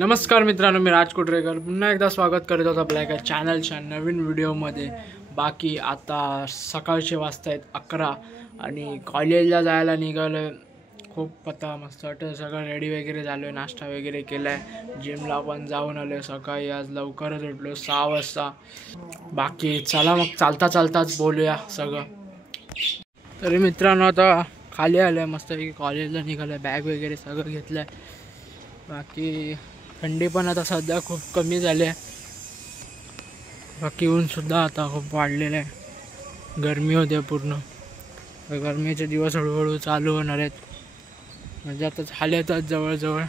नमस्कार मित्रांनो, मी राज कोटरेकर पुन्हा एकदा स्वागत करत होतो आपल्या एका चॅनलच्या नवीन व्हिडिओमध्ये। बाकी आता सकाळचे वाजता आहेत 11 आणि कॉलेजला जायला निघालो। खूप आता मस्त वाटतं, सगळं रेडी वगैरे झालो आहे, नाश्ता वगैरे केला आहे, जिमला पण जाऊन आलो सकाळी। आज लवकरच उठलो 6 वाजता। बाकी चला मग चालता चालताच बोलूया सगळं। तरी मित्रांनो आता खाली आलं आहे, मस्त कॉलेजला निघालो आहे, बॅग वगैरे सगळं घेतलं आहे। बाकी थंडी पण आता सध्या खूप कमी झाली आहे, बाकी ऊनसुद्धा आता खूप वाढलेलं आहे, गरमी होते पूर्ण। गरमीचे दिवस हळूहळू चालू होणार आहेत, म्हणजे आता झालेतच जवळजवळ।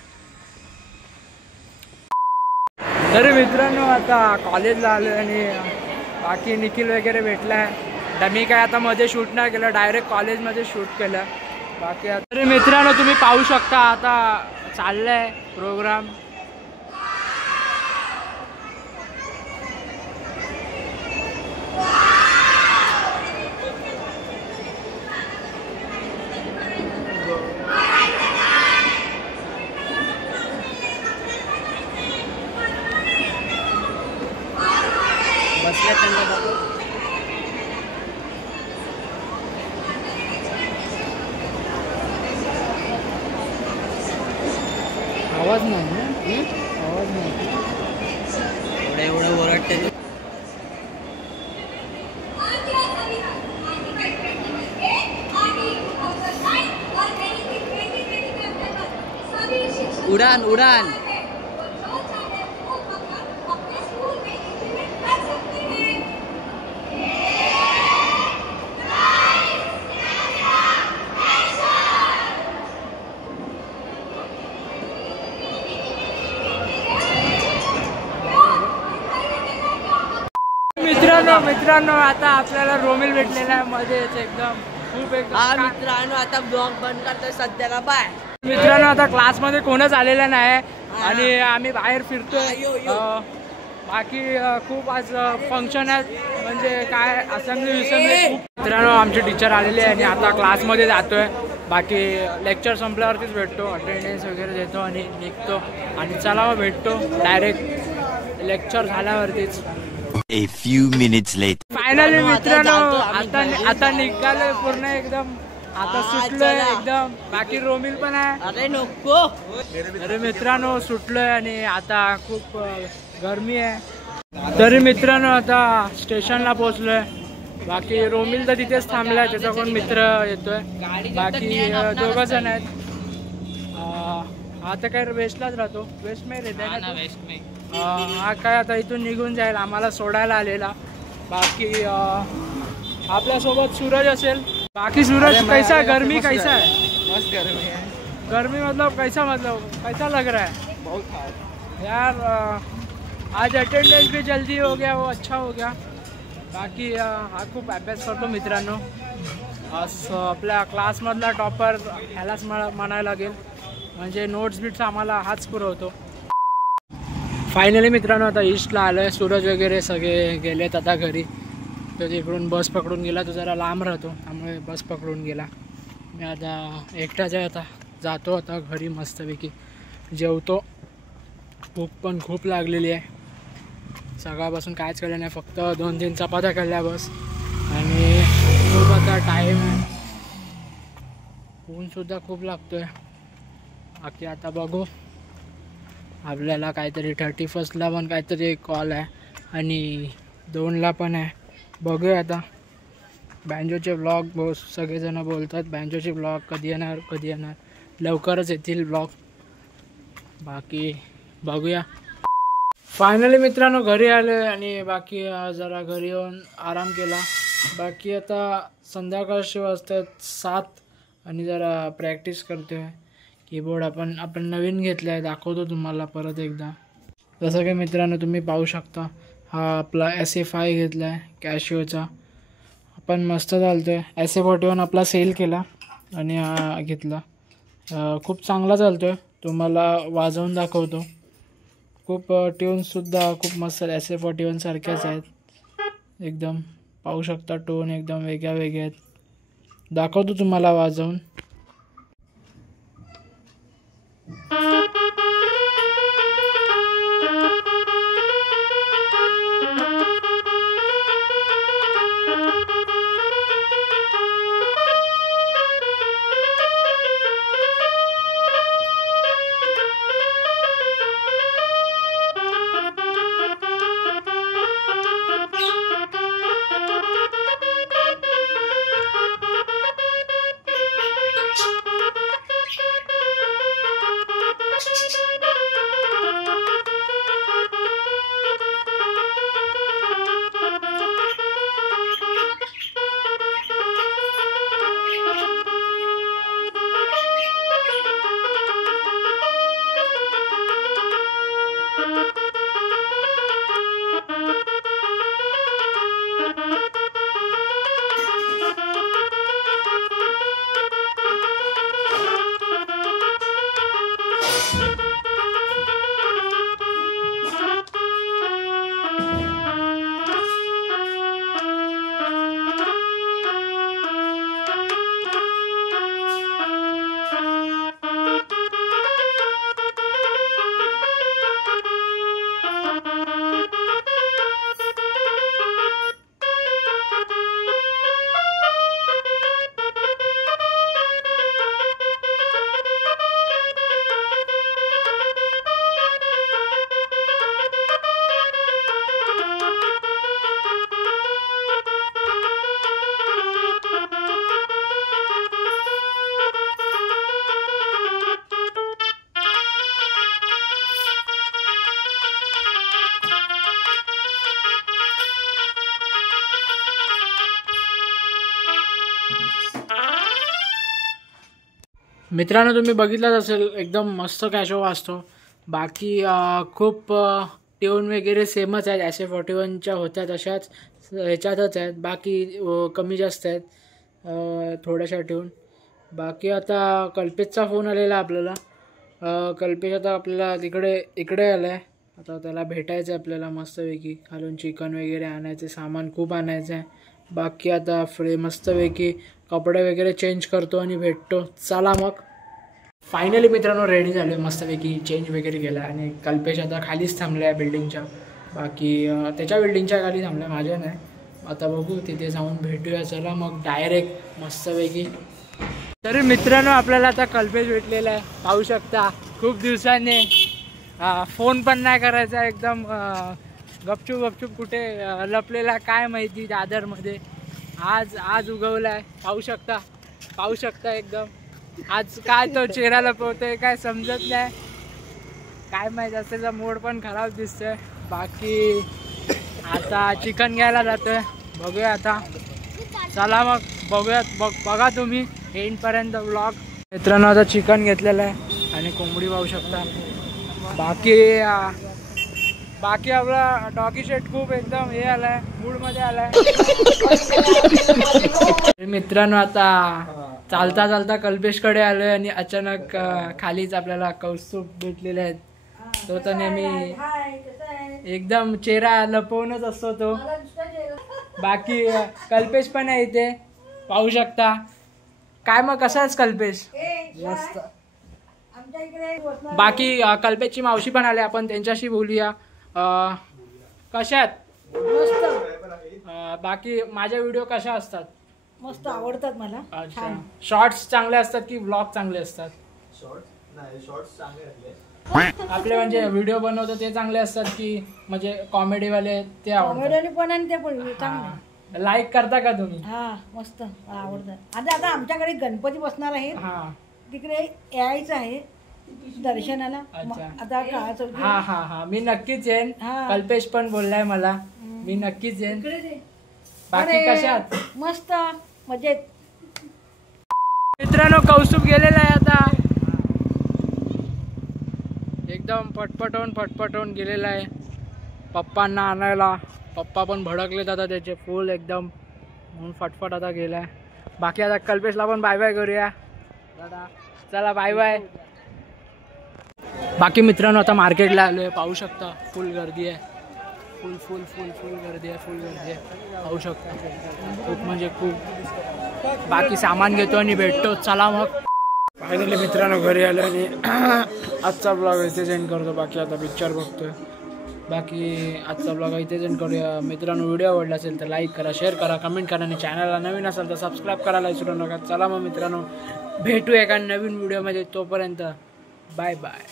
तरी मित्रांनो आता कॉलेजला आलो आणि बाकी निखिल वगैरे भेटला आहे। मी काय आता मध्ये शूट नाही केलं, डायरेक्ट कॉलेजमध्ये शूट केलं। बाकी तरी मित्रांनो तुम्ही पाहू शकता आता चाललाय प्रोग्राम। बसल्या त्यांना आवाज नाही, आवाज नाही एवढं ओरडते। उडान उडान मित्रांनो आता आपल्याला रोमिल भेटलेला आहे मध्येच एकदम खूप एकदम। मित्रांनो आता ब्लॉग बंद करतोय सध्याला, बाय। मित्रांनो आता क्लासमध्ये कोणच आलेलं नाही आणि आम्ही बाहेर फिरतोय। बाकी खूप आज फंक्शन आहे, म्हणजे काय असेंब्ली विसेंब्ली। मित्रांनो आमचे टीचर आलेले आहे आणि आता क्लासमध्ये जातोय। बाकी लेक्चर संपल्यावरतीच भेटतो, अटेंडन्स वगैरे देतो आणि निघतो। आणि चला मग भेटतो डायरेक्ट लेक्चर झाल्यावरतीच। A few minutes later. Finally मित्रांनो आता निघालोय पूर्ण एकदम, आता सुटलोय एकदम। बाकी रोमिल पण आहे। अरे नको, अरे मित्रांनो सुटलोय आणि आता खूप गरमी आहे। तरी मित्रांनो आता स्टेशनला पोहोचलोय। बाकी रोमिल तर तिथेच थांबलाय, त्याचा कोण मित्र येतोय। बाकी 2 जण आहेत। आता काय वेस्टलाच राहतो, वेस्ट में रहता है ना, वेस्ट में। हा काय आता इथून निघून जाईल, आम्हाला सोडायला आलेला। बाकी आपल्यासोबत सूरज असेल। बाकी सूरज कैसा है, गर्मी कैसा है? मस्त गर्मी है। गर्मी मतलब कैसा लग रहा है? बहुत यार आज अटेंडेंस भी जल्दी हो गया, वो अच्छा हो गया। बाकी हा खूप अभ्यास करतो मित्रांनो। आपल्या क्लासमधला टॉपर ह्यालाच म्हणायला लागेल, म्हणजे नोट्स बिट्स आम्हाला हाच पुरवतो। फायनली मित्रांनो आता ईस्टला आलो आहे, सूरज वगैरे सगळे गेलेत आता घरी। तो तिकडून बस पकडून गेला, तो जरा लांब राहतो त्यामुळे बस पकडून गेला। मी आता एकटाच आहे, आता जातो आता घरी मस्तपैकी जेवतो। भूक पण खूप लागलेली आहे, सकाळपासून कायच केलं नाही, फक्त 2-3 चपात्या खाल्ल्या बस। आणि खूप आता टाईम आहे, ऊनसुद्धा खूप लागतोय। बाकी आता बघू, आपल्याला काहीतरी 31ला पण काहीतरी कॉल आहे आणि 2ला पण आहे, बघूया आता। बँजोचे ब्लॉग सगळेजण बोलतात, बँजोचे ब्लॉग कधी येणार, लवकरच येतील ब्लॉग। बाकी बघूया। फायनली मित्रांनो घरी आलो आणि बाकी जरा घरी येऊन आराम केला। बाकी आता संध्याकाळचे वाजतात 7 आणि जरा प्रॅक्टिस करतोय। कीबोर्ड आपण नवीन घेतला आहे, दाखवतो तुम्हाला परत एकदा। जसं की मित्रांनो तुम्ही पाहू शकता, हा आपला SA5 घेतला आहे कॅशिओचा, आपण मस्त चालतो आहे। SA41 आपला सेल केला आणि हा घेतला, खूप चांगला चालतो आहे, तुम्हाला वाजवून दाखवतो। खूप ट्यून्ससुद्धा खूप मस्त SA41 सारख्याच आहेत, एकदम पाहू शकता टोन एकदम वेगळ्या आहेत। दाखवतो तुम्हाला वाजवून। मित्रांनो तुम्ही बघितलंच असेल एकदम मस्त कॅशो वाजतो. बाकी खूप ट्यून वगैरे सेमच आहेत, SA41च्या होत्या तशाच ह्याच्यातच आहेत. बाकी कमी जास्त आहेत थोड्याशा ट्यून. बाकी आता कल्पेशचा फोन आलेला आपल्याला. कल्पेश आता आपल्याला इकडे आला आहे. आता त्याला भेटायचं आहे आपल्याला मस्तपैकी. खालून चिकन वगैरे आणायचं, सामान खूप आणायचं आहे. बाकी आता मस्तपैकी कपडे वगैरे चेंज करतो आणि भेटतो. चला मग. फायनली मित्रांनो रेडी झालो आहे मस्तपैकी, चेंज वगैरे केला आणि कल्पेश आता खालीच थांबला आहे बिल्डिंगच्या. बाकी त्याच्या बिल्डिंगच्या खाली थांबला आहे, माझ्या नाही. आता बघू तिथे जाऊन भेटूया. चला मग डायरेक्ट मस्तपैकी. तरी मित्रांनो आपल्याला आता कल्पेश भेटलेला आहे, पाहू शकता. खूप दिवसांनी फोन पण नाही करायचा, एकदम गपचूप कुठे लपलेला काय माहिती दादरमध्ये. आज उगवला आहे, पाहू शकता एकदम. आज काय तो चेहरा लपवतोय काय समजत नाही, काय माहिती. त्याचा मूड पण खराब दिसतोय. बाकी आता चिकन घ्यायला जातोय, बघूया आता. चला मग बघूयात. बघा तुम्ही एंडपर्यंत व्लॉग. मित्रांनो आता चिकन घेतलेलं आहे आणि कोंबडी पाहू शकता. बाकी आपला डॉगी शेट खूप एकदम हे आलाय, मूडमध्ये आलाय. मित्रांनो आता चालता कल्पेशकडे आलोय आणि अचानक खालीच आपल्याला कौस्तुभ भेटलेले आहेत. तो तर नेहमी एकदम चेहरा लपवूनच असतो तो. बाकी कल्पेश पण आहे इथे, पाहू शकता. काय मग कसा आहेस कल्पेश? मस्त. बाकी कल्पेशची मावशी पण आले, आपण त्यांच्याशी बोलूया. कशात? बाकी माझ्या व्हिडिओ कशा असतात? मस्त आवडतात मला. अच्छा, शॉर्ट्स चांगले असतात की व्लॉग चांगले असतात? आपले म्हणजे व्हिडिओ बनवतो ते चांगले असतात की म्हणजे कॉमेडी वाले ते आवडतात? पण आणि ते पण चांगले. लाईक करता का तुम्ही? हा मस्त आवडतात. आता आमच्याकडे गणपती बसणार आहे, तिकडे यायचं आहे दर्शनाला. आता हा मी नक्कीच येईन. कल्पेश पण बोललाय मला, मी नक्कीच येईन. बाकी कशात? मस्त मजेत. मित्रांनो कौस्तुभ गेलेला आहे आता, एकदम फटफटून गेलेला आहे पप्पांना आणायला. पप्पा पण भडकलेत आता त्याचे फुल एकदम, म्हणून फटफट आता गेलाय. बाकी आता कल्पेशला पण बाय बाय करूया. चला बाय बाय. बाकी मित्रांनो आता मार्केटला आलोय, पाहू शकता फुल गर्दी आहे. फुल गर्दी आहे पाहू शकता. खूप म्हणजे खूप. बाकी सामान घेतो आणि भेटतो. चला मग. फायनली मित्रांनो घरी आलो आणि आजचा ब्लॉग इथे एंड करतो. बाकी आता पिक्चर बघतोय. बाकी आजचा ब्लॉग इथे एंड करूया. मित्रांनो व्हिडिओ आवडला असेल तर लाईक करा, शेअर करा, कमेंट करा आणि चॅनलला नवीन असेल तर सबस्क्राईब करायला विसरू नका. चला मग मित्रांनो भेटू एका नवीन व्हिडिओमध्ये. तोपर्यंत बाय बाय.